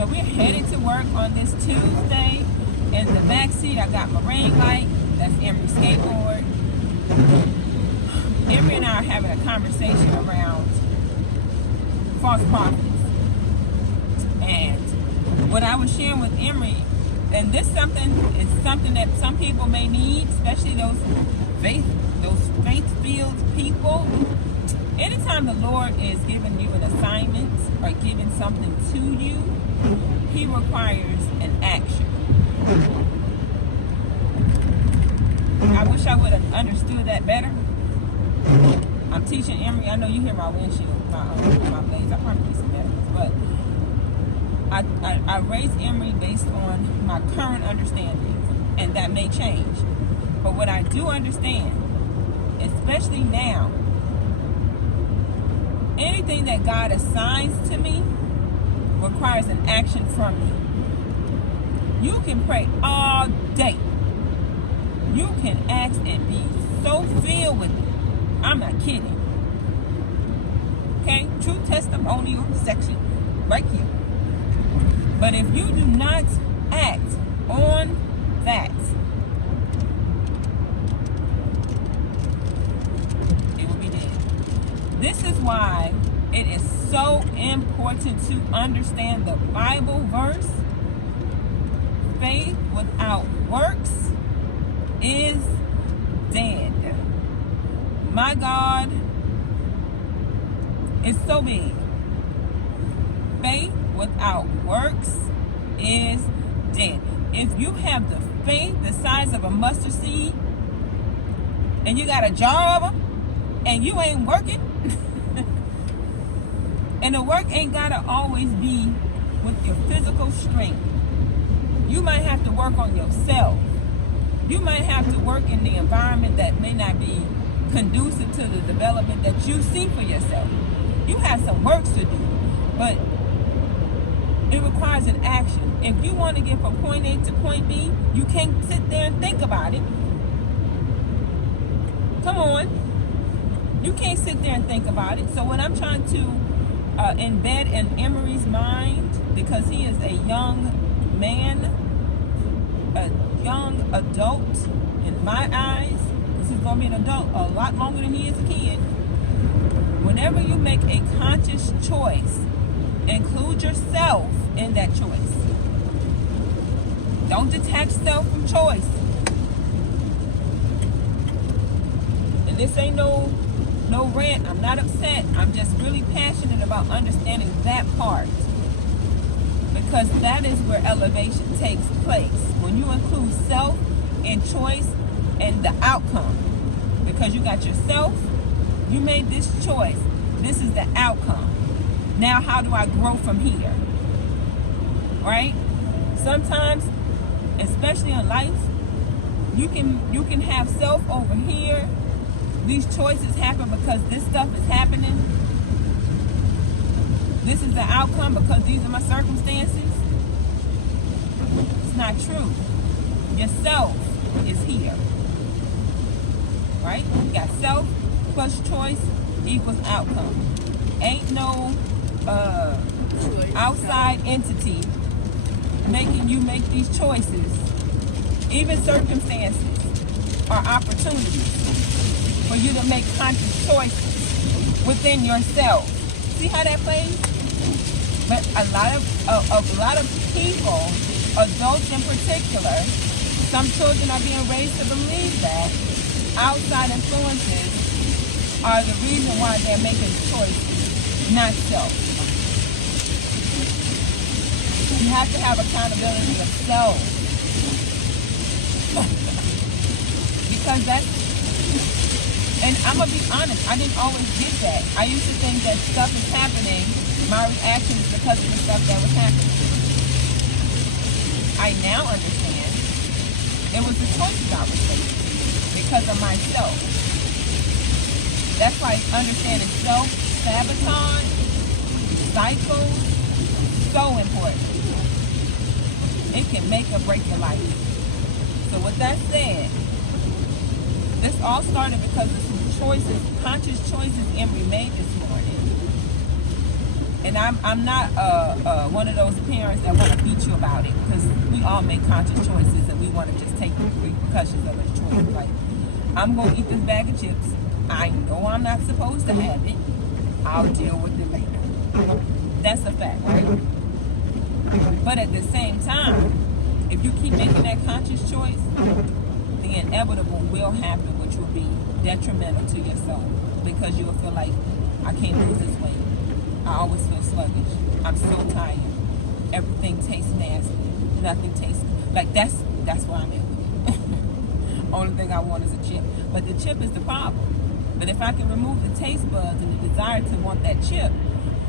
So we're headed to work on this Tuesday. In the back seat, I got my ring light. That's Emmy's skateboard. Emmy and I are having a conversation around false prophets. And what I was sharing with Emmy, and this is something that some people may need, especially those faith-filled people. Anytime the Lord is giving you an assignment or giving something to you, He requires an action. I wish I would have understood that better. I'm teaching Emmy. I know you hear my windshield, my blades. I probably need some better, but I raise Emmy based on my current understanding, and that may change. But what I do understand, especially now, anything that God assigns to me requires an action from me. You can pray all day. You can ask and be so filled with it. I'm not kidding. Okay? True testimonial section right here. But if you do not act on that, it will be dead. This is why it is so important to understand the Bible verse. Faith without works is dead. My God is so big. Faith without works is dead. If you have the faith the size of a mustard seed, and you got a jar of them, and you ain't working, and the work ain't gotta always be with your physical strength. You might have to work on yourself. You might have to work in the environment that may not be conducive to the development that you see for yourself. You have some work to do, but it requires an action. If you want to get from point A to point B, you can't sit there and think about it. Come on. You can't sit there and think about it. So what I'm trying to embed in Emery's mind, because he is a young man, a young adult in my eyes. This is going to be an adult a lot longer than he is a kid. Whenever you make a conscious choice, include yourself in that choice. Don't detach self from choice. And this ain't no rant. I'm not upset. I'm just really passionate about understanding that part. Because that is where elevation takes place. When you include self and choice and the outcome. Because you got yourself, you made this choice. This is the outcome. Now how do I grow from here? Right? Sometimes, especially in life, you can have self over here. These choices happen because this stuff is happening. This is the outcome because these are my circumstances. It's not true. Yourself is here. Right? You got self plus choice equals outcome. Ain't no outside entity making you make these choices. Even circumstances are opportunities for you to make conscious choices within yourself. See how that plays? But a lot of people, adults in particular, some children are being raised to believe that outside influences are the reason why they're making choices, not self. You have to have accountability of self. Because and I'm going to be honest, I didn't always get that. I used to think that stuff is happening, my reaction is because of the stuff that was happening. I now understand it was the choices I was making because of myself. That's why understanding self-sabotage, cycles, so important. It can make or break your life. So with that said, this all started because of some choices, conscious choices Emmy made this morning. And I'm not one of those parents that want to beat you about it, because we all make conscious choices and we want to just take the repercussions of those choices. Like, I'm going to eat this bag of chips. I know I'm not supposed to have it. I'll deal with it later. That's a fact, right? But at the same time, if you keep making that conscious choice, the inevitable will happen, which will be detrimental to your soul, because you will feel like, I can't lose this weight. I always feel sluggish. I'm so tired. Everything tastes nasty. Nothing tastes like that's where I'm at with it. Only thing I want is a chip. But the chip is the problem. But if I can remove the taste buds and the desire to want that chip,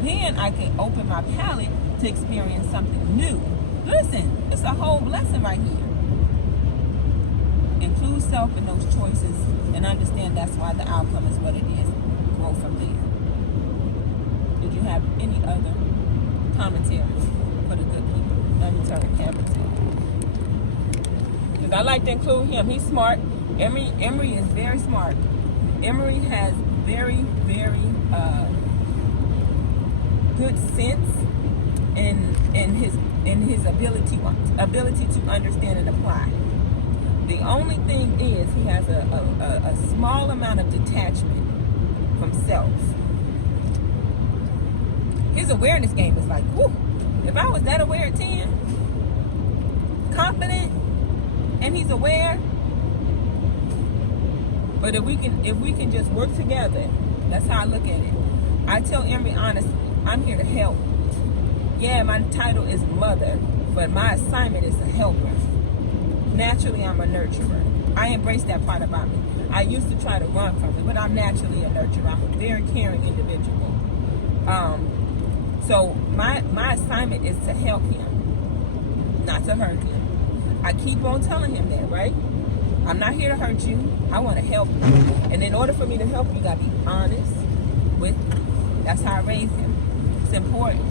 then I can open my palate to experience something new. Listen, it's a whole blessing right here. Include self in those choices and understand that's why the outcome is what it is. Grow from there. Did you have any other commentary for the good people? Let me turn the camera to you. Because I like to include him. He's smart. Emory is very smart. Emory has very, very good sense in his ability to understand and apply. The only thing is he has a small amount of detachment from self. His awareness game is like, whoo, if I was that aware at 10, confident, and he's aware. But if we can just work together, that's how I look at it. I tell Emory honestly, I'm here to help. Yeah, my title is mother, but my assignment is a helper. Naturally, I'm a nurturer. I embrace that part about me. I used to try to run from it, but I'm naturally a nurturer. I'm a very caring individual. So my assignment is to help him, not to hurt him. I keep on telling him that, right? I'm not here to hurt you. I want to help you. And in order for me to help you, you got to be honest with me. That's how I raise him. It's important.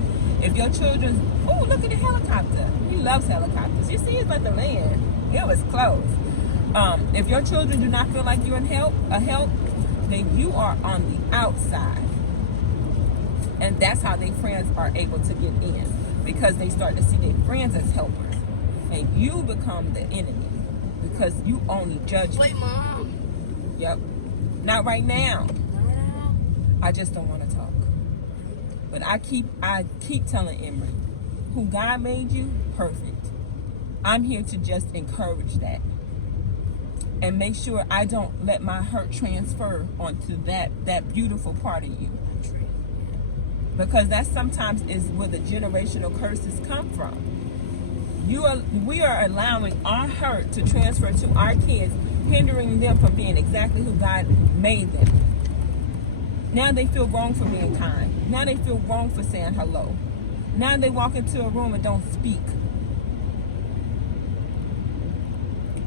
If your children, oh, look at the helicopter. He loves helicopters. You see, it's at the land. It was close. If your children do not feel like you're a help, then you are on the outside. And that's how their friends are able to get in, because they start to see their friends as helpers. And you become the enemy because you only judge. Wait, Mom. Yep. Not right now. Not right now. I just don't want to talk. But I keep telling Emory, who God made you, perfect. I'm here to just encourage that. And make sure I don't let my hurt transfer onto that beautiful part of you. Because that sometimes is where the generational curses come from. We are allowing our hurt to transfer to our kids, hindering them from being exactly who God made them. Now they feel wrong for being kind. Now they feel wrong for saying hello. Now they walk into a room and don't speak.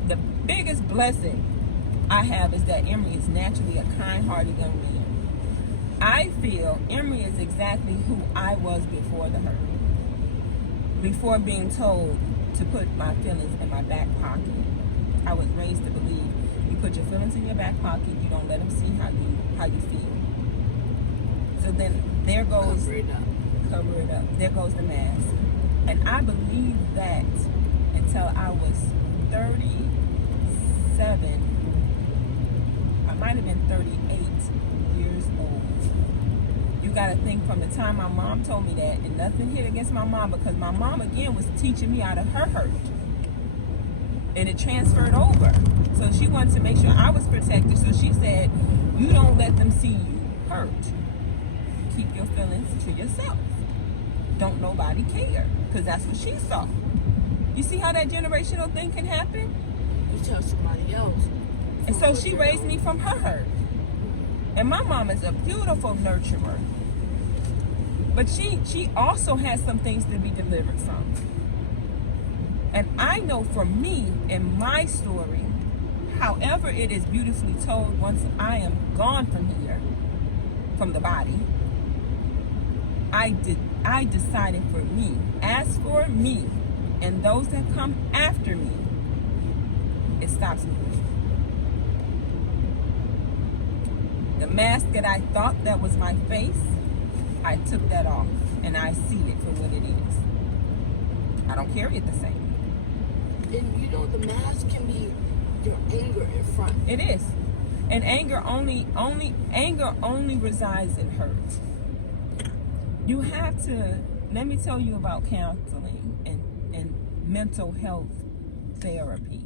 The biggest blessing I have is that Emory is naturally a kind-hearted young man. I feel Emory is exactly who I was before the hurt. Before being told to put my feelings in my back pocket. I was raised to believe you put your feelings in your back pocket, you don't let them see how you feel. So then there goes cover it up. There goes the mask. And I believed that until I was 37. I might have been 38 years old. You got to think, from the time my mom told me that, and nothing hit against my mom, because my mom again was teaching me out of her hurt, and it transferred over. So she wanted to make sure I was protected. So she said, you don't let them see you hurt. Keep your feelings to yourself. Don't nobody care, because that's what she saw. You see how that generational thing can happen? You tell somebody else. And so she raised me from her hurt. And my mom is a beautiful nurturer. But she also has some things to be delivered from. And I know for me, in my story, however it is beautifully told once I am gone from here, from the body, I decided for me. As for me and those that come after me, it stops me. The mask that I thought that was my face I took that off and I see it for what it is. I don't carry it the same. And you know, the mask can be your anger in front. It is. And anger only resides in hurt. You have to, let me tell you about counseling and mental health therapy.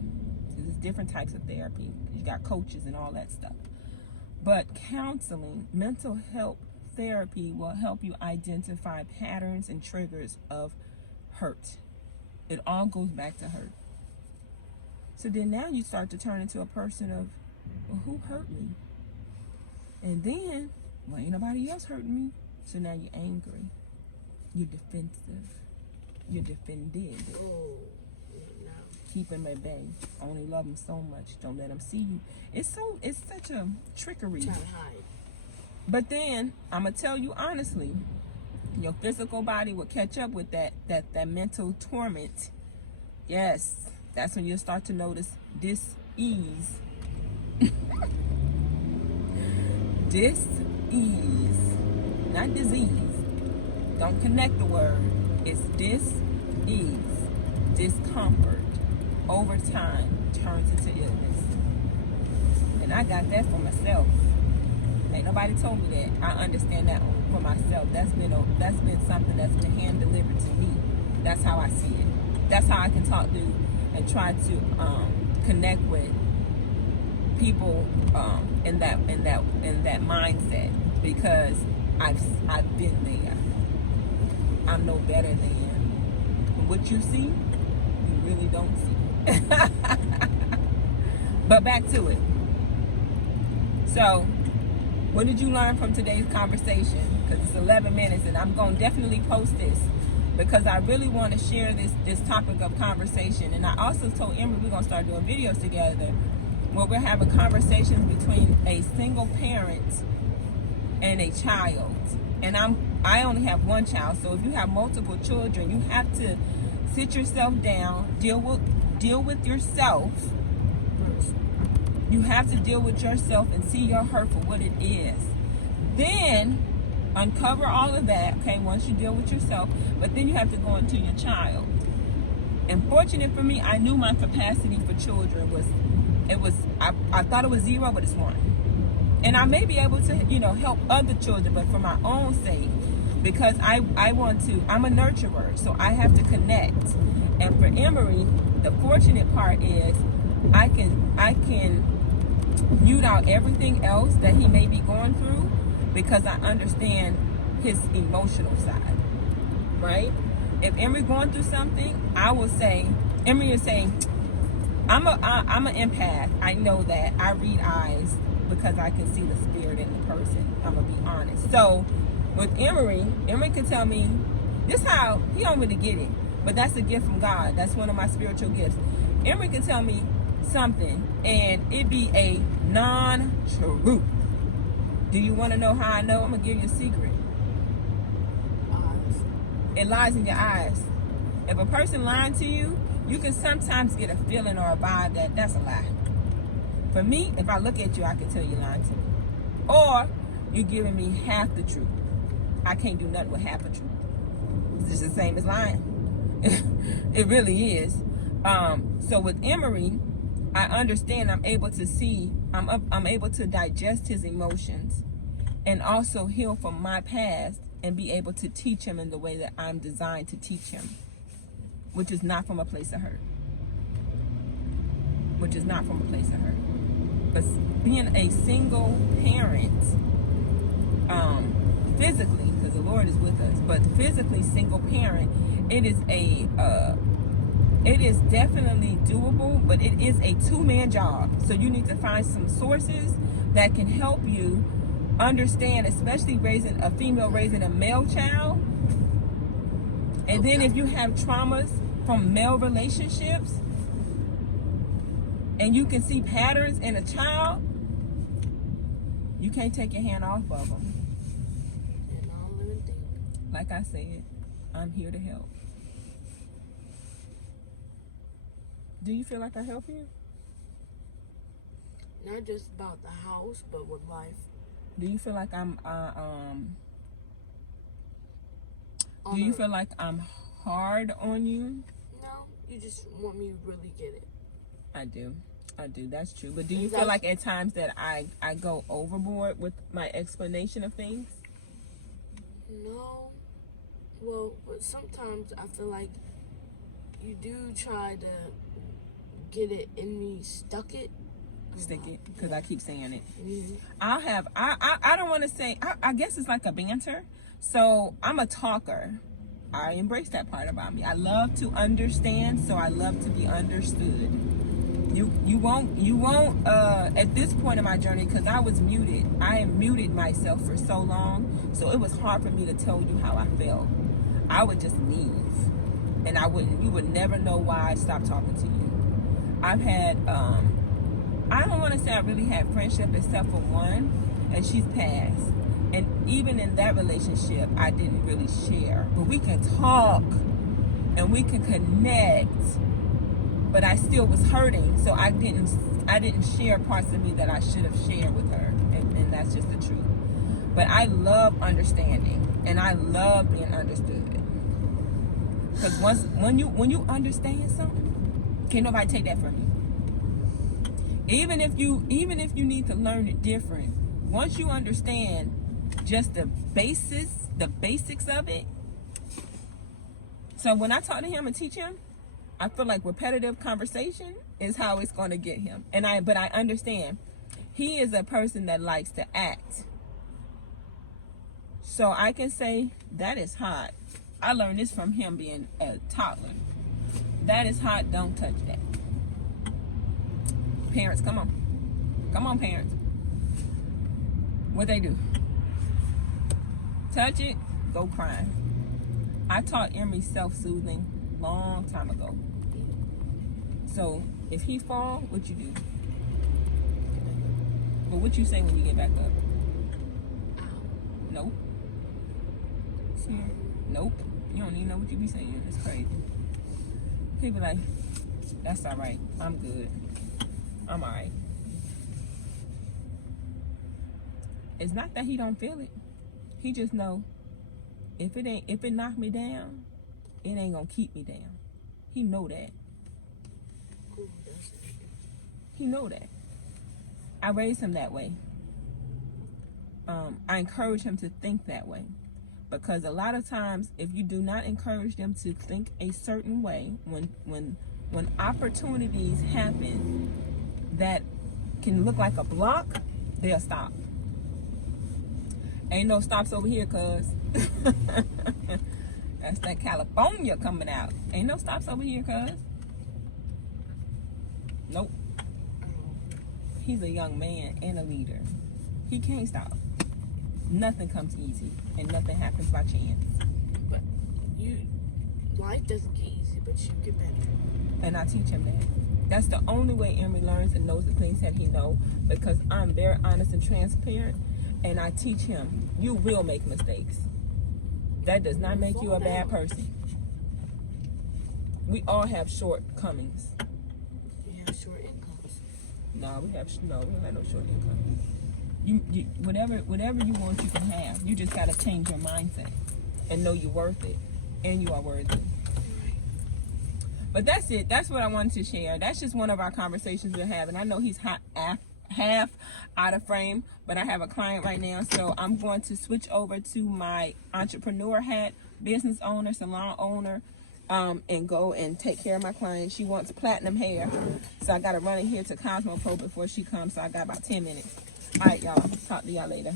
There's different types of therapy. You got coaches and all that stuff. But counseling, mental health therapy will help you identify patterns and triggers of hurt. It all goes back to hurt. So then now you start to turn into a person of, well, who hurt me? And then, well, ain't nobody else hurting me. So now you're angry. You're defensive. You're defended. Oh, no. Keep him at bay. Only love him so much. Don't let him see you. It's such a trickery. Trying to hide. But then, I'm going to tell you honestly, your physical body will catch up with that mental torment. Yes, that's when you'll start to notice dis-ease. Dis-ease. Not disease. Don't connect the word. It's dis-ease. Discomfort. Over time turns into illness. And I got that for myself. Ain't nobody told me that. I understand that for myself. That's been something that's been hand delivered to me. That's how I see it. That's how I can talk to and try to connect with people in that mindset, because I've been there. I'm no better than what you see. You really don't see. But back to it. So, what did you learn from today's conversation? Because it's 11 minutes, and I'm going to definitely post this because I really want to share this topic of conversation. And I also told Emmy we're going to start doing videos together where we're having conversations between a single parent and a child. And I only have one child, so if you have multiple children, you have to sit yourself down, deal with yourself. You have to deal with yourself and see your hurt for what it is. Then uncover all of that, okay, once you deal with yourself, but then you have to go into your child. And fortunate for me, I knew my capacity for children I thought it was 0, but it's 1. And I may be able to, help other children, but for my own sake, because I want to, I'm a nurturer, so I have to connect. And for Emery, the fortunate part is I can mute out everything else that he may be going through because I understand his emotional side, right? If Emery going through something, I will say, Emery is saying, I'm an empath. I know that. I read eyes because I can see the spirit in the person. I'm gonna be honest. So with Emery can tell me this how he don't really get it, but that's a gift from God. That's one of my spiritual gifts. Emery can tell me something and it be a non-truth. Do you want to know how I know? I'm gonna give you a secret. Eyes. It lies in your eyes. If a person lying to you, you can sometimes get a feeling or a vibe that that's a lie. For me, if I look at you, I can tell you're lying to me. Or you're giving me half the truth. I can't do nothing with half the truth. It's just the same as lying. It really is. So with Emery, I understand I'm able to see, I'm able to digest his emotions and also heal from my past and be able to teach him in the way that I'm designed to teach him, which is not from a place of hurt. But being a single parent, physically, because the Lord is with us, but physically single parent, it is definitely doable, but it is a two-man job. So you need to find some sources that can help you understand, especially raising a female, raising a male child. And then if you have traumas from male relationships, and you can see patterns in a child, you can't take your hand off of them. And I don't even think. Like I said, I'm here to help. Do you feel like I help you? Not just about the house, but with life. Do you feel like Do you feel like I'm hard on you? No, you just want me to really get it. I do. That's true. But do you feel like at times that I go overboard with my explanation of things? No. Well, but sometimes I feel like you do try to get it in me, stick it, because I keep saying it. Mm-hmm. I don't want to say, I guess it's like a banter. So I'm a talker. I embrace that part about me. I love to understand, so I love to be understood. You won't at this point in my journey, because I was muted. I had muted myself for so long, so it was hard for me to tell you how I felt. I would just leave, and you would never know why I stopped talking to you. I've had I don't want to say I really had friendship except for one, and she's passed. And even in that relationship, I didn't really share. But we can talk and we can connect. But I still was hurting, so I didn't share parts of me that I should have shared with her. And that's just the truth. But I love understanding, and I love being understood. Because when you understand something, can't nobody take that from you. Even if you need to learn it different, once you understand just the basics of it. So when I talk to him and teach him, I feel like repetitive conversation is how it's going to get him. But I understand he is a person that likes to act. So I can say that is hot. I learned this from him being a toddler. That is hot. Don't touch that. Parents, come on. Come on, parents. What they do? Touch it, go crying. I taught Emmy self-soothing long time ago. So if he fall, what you do? But what you say when you get back up? Nope. See? Nope. You don't even know what you be saying. It's crazy. People like, that's all right. I'm good. I'm all right. It's not that he don't feel it. He just know if it knock me down, it ain't gonna keep me down. He know that. He know that. I raised him that way. I encourage him to think that way, because a lot of times if you do not encourage them to think a certain way, when opportunities happen that can look like a block, they'll stop. Ain't no stops over here, cuz. That's that California coming out. Ain't no stops over here, cuz. Nope. He's a young man and a leader. He can't stop. Nothing comes easy, and nothing happens by chance. But life doesn't get easy, but you get better. And I teach him that. That's the only way Emmy learns and knows the things that he knows, because I'm very honest and transparent. And I teach him, you will make mistakes. That does not make you a bad person. We all have shortcomings. We have short incomes. No, we don't have no short incomes. You whatever you want, you can have. You just gotta change your mindset and know you're worth it, and you are worthy. But that's it. That's what I wanted to share. That's just one of our conversations we're having. I know he's half out of frame, but I have a client right now, so I'm going to switch over to my entrepreneur hat, business owner, salon owner, and go and take care of my client. She wants platinum hair, so I got to run in here to Cosmo Pro before she comes, so I got about 10 minutes. All right, y'all. Talk to y'all later.